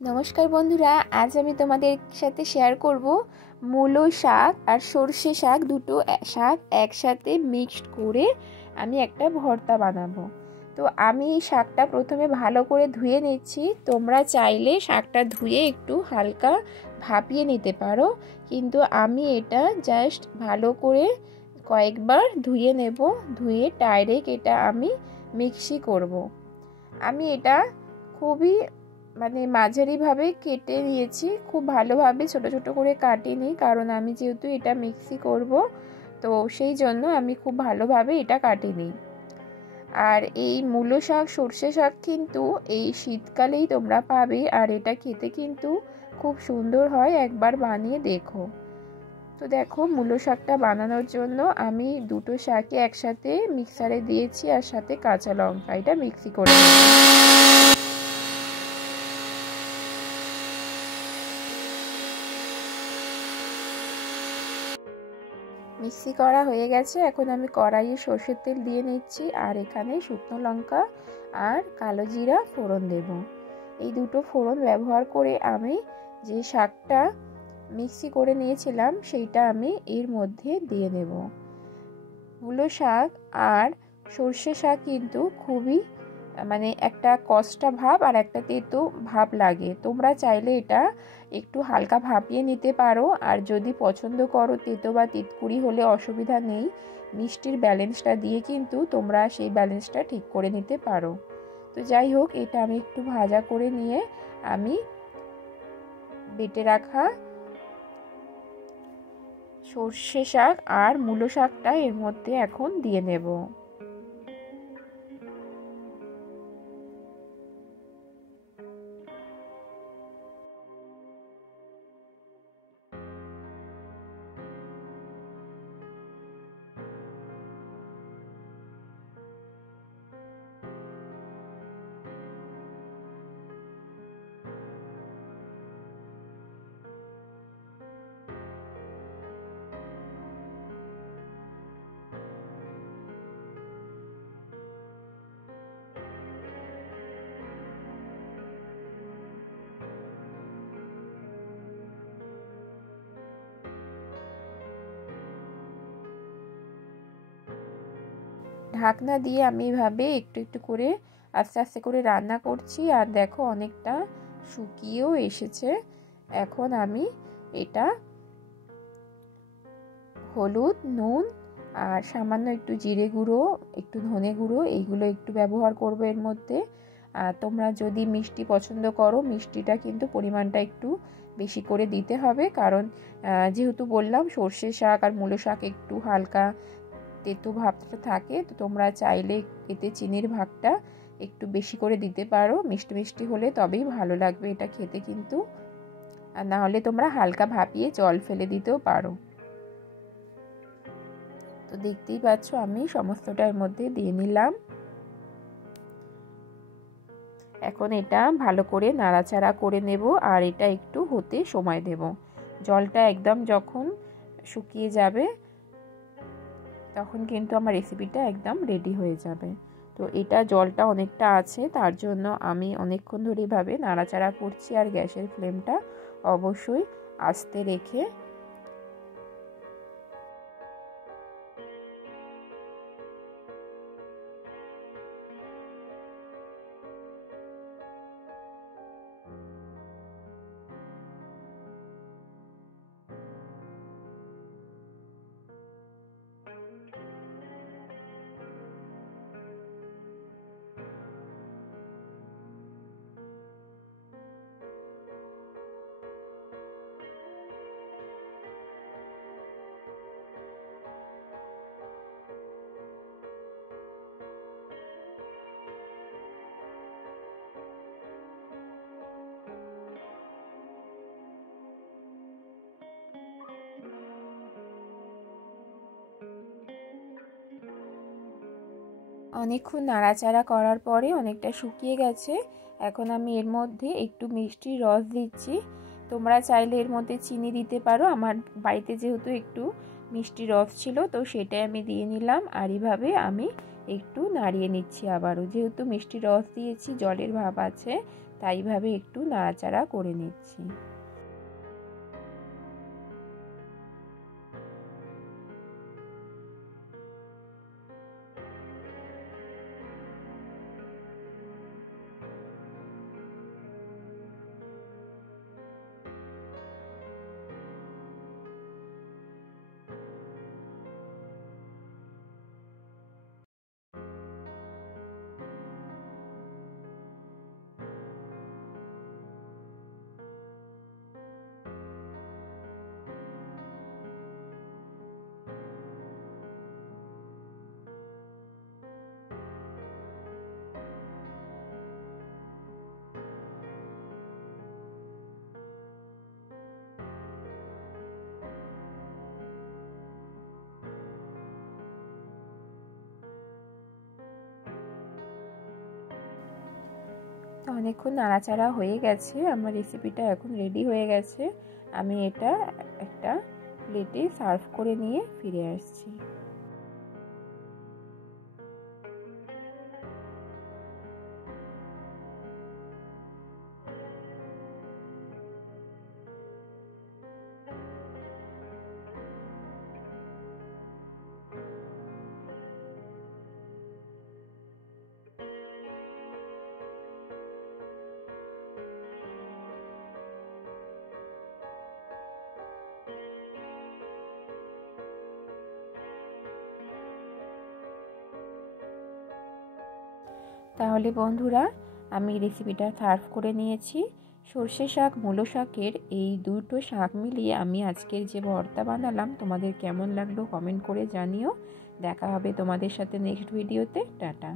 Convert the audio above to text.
নমস্কার বন্ধুরা, আজ আমি তোমাদের সাথে শেয়ার করব মূলো শাক আর সর্ষে শাক, দুটো শাক একসাথে মিক্সড করে আমি একটা ভর্তা বানাবো। তো আমি এই শাকটা প্রথমে ভালো করে ধুয়ে নিচ্ছি। তোমরা চাইলে শাকটা ধুয়ে একটু হালকা ভাপিয়ে নিতে পারো, কিন্তু আমি এটা জাস্ট ভালো করে কয়েকবার ধুয়ে নেব। ধুয়ে ডাইরেক্ট এটা আমি মিক্সি করব। আমি এটা খুবই মাঝারিভাবে কেটে নিয়েছি, খুব ভালোভাবে ছোট ছোট করে কাটিনি, কারণ আমি যেহেতু এটা মিক্সি করব তো সেই জন্য আমি খুব ভালোভাবে এটা কাটিনি। আর এই মূলো শাক সর্ষে শাক কিন্তু এই শীতকালেই তোমরা পাবে, আর এটা খেতে কিন্তু খুব সুন্দর হয়, একবার বানিয়ে দেখো। তো দেখো, মূলো শাকটা বানানোর জন্য আমি দুটো শাকই একসাথে মিক্সারে দিয়েছি, আর সাথে কাঁচা লঙ্কা, এটা মিক্সি করে মিক্সি করা হয়ে গেছে। এখন আমি কড়াইয়ে সর্ষের তেল দিয়ে নিচ্ছি, আর এখানে শুকনো লঙ্কা আর কালো জিরা ফোড়ন দেব। এই দুটো ফোড়ন ব্যবহার করে আমি যে শাকটা মিক্সি করে নিয়েছিলাম সেইটা আমি এর মধ্যে দিয়ে দেব। মূলো শাক আর সর্ষে শাক কিন্তু খুবই একটা কষা ভাব আর একটা তেতো ভাব লাগে। তোমরা চাইলে এটা একটু হালকা ভাপিয়ে নিতে পারো, আর যদি পছন্দ করো তেতো বা তিতকুড়ি হলে অসুবিধা নেই, মিষ্টির ব্যালেন্সটা দিয়ে কিন্তু তোমরা সেই ব্যালেন্সটা ঠিক করে নিতে পারো। তো যাই হোক, এটা আমি একটু ভাজা করে নিয়ে আমি বেটে রাখা সর্ষে শাক আর মূলো শাকটা এর মধ্যে এখন দিয়ে নেব। ঢাকনা দিয়ে আমি এভাবে একটু একটু করে আস্তে আস্তে করে রান্না করছি, আর দেখো অনেকটা শুকিয়েও এসেছে। এখন আমি এটা হলুদ, নুন আর সামান্য একটু জিরে গুঁড়ো, একটু ধনে গুঁড়ো, এইগুলো একটু ব্যবহার করবো এর মধ্যে। আর তোমরা যদি মিষ্টি পছন্দ করো, মিষ্টিটা কিন্তু পরিমাণটা একটু বেশি করে দিতে হবে, কারণ যেহেতু বললাম সর্ষে শাক আর মূলো শাক একটু হালকা তেতো ভাবটা থাকে, তো তোমরা চাইলে এতে চিনির ভাগটা একটু বেশি করে দিতে পারো। মিষ্টি মিষ্টি হলে তবেই ভালো লাগবে এটা খেতে কিন্তু, আর না হলে তোমরা হালকা ভাপিয়ে জল ফেলে দিতেও পারো। তো দেখতেই পাচ্ছ আমি সমস্তটার মধ্যে দিয়ে নিলাম। এখন এটা ভালো করে নাড়াচাড়া করে নেব, আর এটা একটু হতে সময় দেব। জলটা একদম যখন শুকিয়ে যাবে তখন কিন্তু আমার রেসিপিটা একদম রেডি হয়ে যাবে। তো এটা জলটা অনেকটা আছে, তার জন্য আমি অনেকক্ষণ ধরে এভাবে নাড়াচাড়া করছি, আর গ্যাসের ফ্লেমটা অবশ্যই আস্তে রেখে। অনেকক্ষণ নাড়াচাড়া করার পরে অনেকটা শুকিয়ে গেছে। এখন আমি এর মধ্যে একটু মিষ্টির রস দিচ্ছি। তোমরা চাইলে এর মধ্যে চিনি দিতে পারো, আমার বাড়িতে যেহেতু একটু মিষ্টি রস ছিল তো সেটাই আমি দিয়ে নিলাম। আর এইভাবে আমি একটু নাড়িয়ে নিচ্ছি আবারও। যেহেতু মিষ্টি রস দিয়েছি, জলের ভাব আছে, তাই ভাবে একটু নাড়াচাড়া করে নিচ্ছি। তো অনেকক্ষণ নাড়াচাড়া হয়ে গেছে, আমার রেসিপিটা এখন রেডি হয়ে গেছে। আমি এটা একটা প্লেটে সার্ভ করে নিয়ে ফিরে আসছি। তাহলে বন্ধুরা, আমি রেসিপিটা সার্ভ করে নিয়েছি। সর্ষে শাক, মূলো শাকের এই দুটো শাক মিলিয়ে আমি আজকের যে ভর্তা বানালাম, তোমাদের কেমন লাগলো কমেন্ট করে জানিও। দেখা হবে তোমাদের সাথে নেক্সট ভিডিওতে। টাটা।